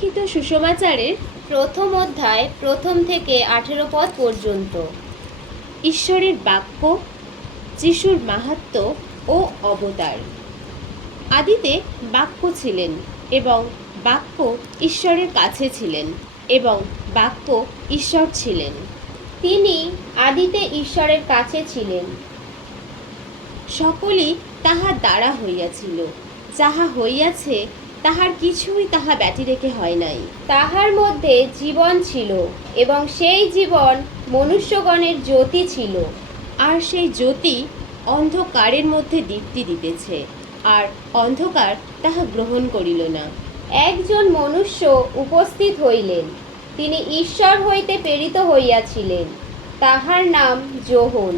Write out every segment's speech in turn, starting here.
লিখিত সুসমাচারের প্রথম অধ্যায় প্রথম থেকে 18 পদ পর্যন্ত। ঈশ্বরের বাক্য, যিশুর মাহাত্ম্য ও অবতার। আদিতে বাক্য ছিলেন এবং বাক্য ঈশ্বরের কাছে ছিলেন এবং বাক্য ঈশ্বর ছিলেন। তিনি আদিতে ঈশ্বরের কাছে ছিলেন। সকলই তাহার দ্বারা হইয়াছিল, যাহা হইয়াছে তাহার কিছুই তাহা ব্যতিরেকে হয় নাই। তাহার মধ্যে জীবন ছিল এবং সেই জীবন মনুষ্যগণের জ্যোতি ছিল। আর সেই জ্যোতি অন্ধকারের মধ্যে দীপ্তি দিতেছে, আর অন্ধকার তাহা গ্রহণ করিল না। একজন মনুষ্য উপস্থিত হইলেন, তিনি ঈশ্বর হইতে প্রেরিত হইয়াছিলেন। তাহার নাম যোহন।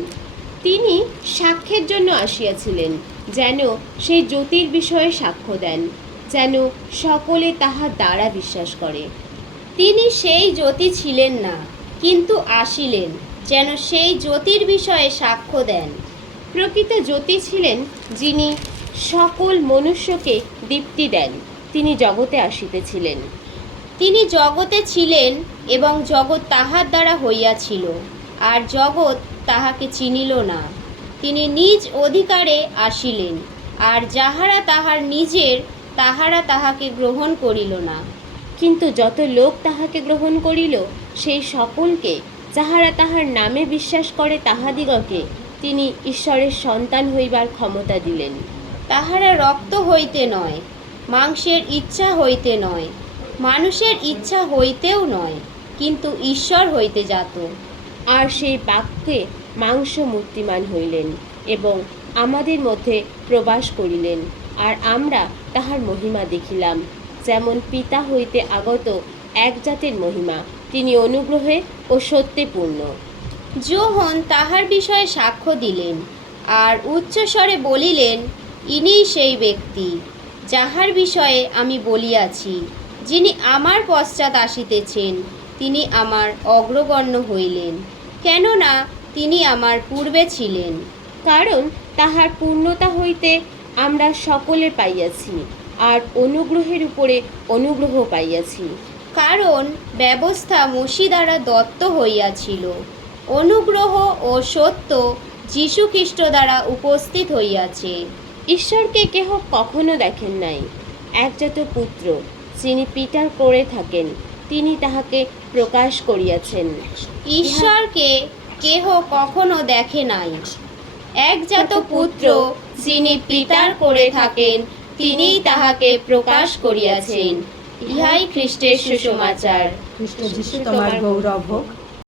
তিনি সাক্ষ্যের জন্য আসিয়াছিলেন, যেন সেই জ্যোতির বিষয়ে সাক্ষ্য দেন, যেন সকলে তাহার দ্বারা বিশ্বাস করে। তিনি সেই জ্যোতি ছিলেন না, কিন্তু আসিলেন যেন সেই জ্যোতির বিষয়ে সাক্ষ্য দেন। প্রকৃত জ্যোতি ছিলেন, যিনি সকল মনুষ্যকে দীপ্তি দেন। তিনি জগতে আসিতেছিলেন। তিনি জগতে ছিলেন এবং জগৎ তাহার দ্বারা হইয়াছিল, আর জগৎ তাহাকে চিনিল না। তিনি নিজ অধিকারে আসিলেন, আর যাহারা তাহার নিজের, তাহারা তাহাকে গ্রহণ করিল না। কিন্তু যত লোক তাহাকে গ্রহণ করিল, সেই সকলকে, যাহারা তাহার নামে বিশ্বাস করে, তাহাদিগকে তিনি ঈশ্বরের সন্তান হইবার ক্ষমতা দিলেন। তাহারা রক্ত হইতে নয়, মাংসের ইচ্ছা হইতে নয়, মানুষের ইচ্ছা হইতেও নয়, কিন্তু ঈশ্বর হইতে জাত। আর সেই বাক্যে মাংস মূর্তিমান হইলেন এবং আমাদের মধ্যে প্রবাস করিলেন, আর আমরা তাহার মহিমা দেখিলাম, যেমন পিতা হইতে আগত এক জাতের মহিমা। তিনি অনুগ্রহে ও সত্যে পূর্ণ। যোহন তাহার বিষয়ে সাক্ষ্য দিলেন আর উচ্চস্বরে বলিলেন, ইনিই সেই ব্যক্তি, যাহার বিষয়ে আমি বলিয়াছি, যিনি আমার পশ্চাৎ আসিতেছেন, তিনি আমার অগ্রগণ্য হইলেন, কেননা তিনি আমার পূর্বে ছিলেন। কারণ তাহার পূর্ণতা হইতে আমরা সকলে পাইয়াছি, আর অনুগ্রহের উপরে অনুগ্রহ পাইয়াছি। কারণ ব্যবস্থা মসি দ্বারা দত্ত হইয়াছিল, অনুগ্রহ ও সত্য যীশুখ্রিস্ট দ্বারা উপস্থিত হইয়াছে। ঈশ্বরকে কেহ কখনো দেখেন নাই। একজাত পুত্র, যিনি পিতার করে থাকেন, তিনি তাহাকে প্রকাশ করিয়াছেন। ঈশ্বরকে কেহ কখনো দেখে নাই। একজাত পুত্র, যিনি পিতার করে থাকেন, তিনিই তাহাকে প্রকাশ করিয়াছেন। ইহাই খ্রিস্টের সুসমাচার। খ্রিস্ট যিশু তোমার গৌরব হোক।